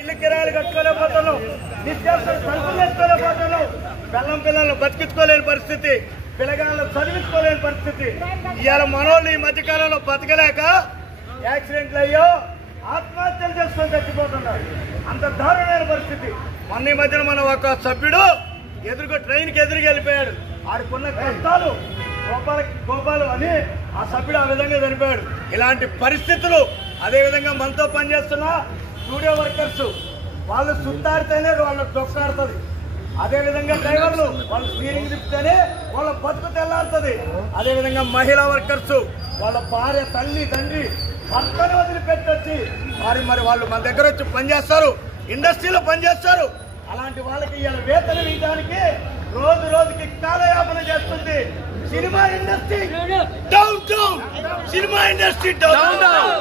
ఇల్లు కిరాయిలు కట్టుకోలేకపోతున్నాం, నిత్యావసర సరుకులు తెచ్చుకోలేకపోతున్నాం, బెల్లం పిల్లలను బతికించుకోలేని పరిస్థితి, పిల్లగాళ్ళను చదివించుకోలేని పరిస్థితి. ఇవాళ మనోళ్ళు ఈ మధ్యకాలంలో బతకలేక యాక్సిడెంట్లు అయ్యో ఆత్మహత్యలు చేసుకొని చచ్చిపోతున్నారు. అంత దారుణమైన పరిస్థితి. మొన్న ఈ మధ్యన మన ఒక సభ్యుడు ట్రైన్కి ఎదురుగా వెళ్ళిపోయాడు. ఆడుకున్న కష్టాలు గోపాలు అని ఆ సభ్యుడు ఆ విధంగా చనిపోయాడు. ఇలాంటి పరిస్థితులు అదేవిధంగా మనతో పనిచేస్తున్న స్టూడియో వర్కర్స్ వాళ్ళు సుత్తాడితేనే వాళ్ళ డొక్కాడుతుంది. అదేవిధంగా డ్రైవర్లు వాళ్ళు స్టీరింగ్ తిప్పితేనే వాళ్ళ బతుకు తెల్లారుతుంది. అదేవిధంగా మహిళా వర్కర్స్ వాళ్ళ భార్య తల్లి తండ్రి భర్తను వదిలిపెట్టొచ్చి మరి వాళ్ళు మన దగ్గర వచ్చి పనిచేస్తారు, ఇండస్ట్రీలో పనిచేస్తారు. అలాంటి వాళ్ళకి ఇవాళ వేతనం ఇవ్వడానికి రోజు రోజుకి కాలయాపన చేస్తుంది cinema industry. Down down cinema industry down down.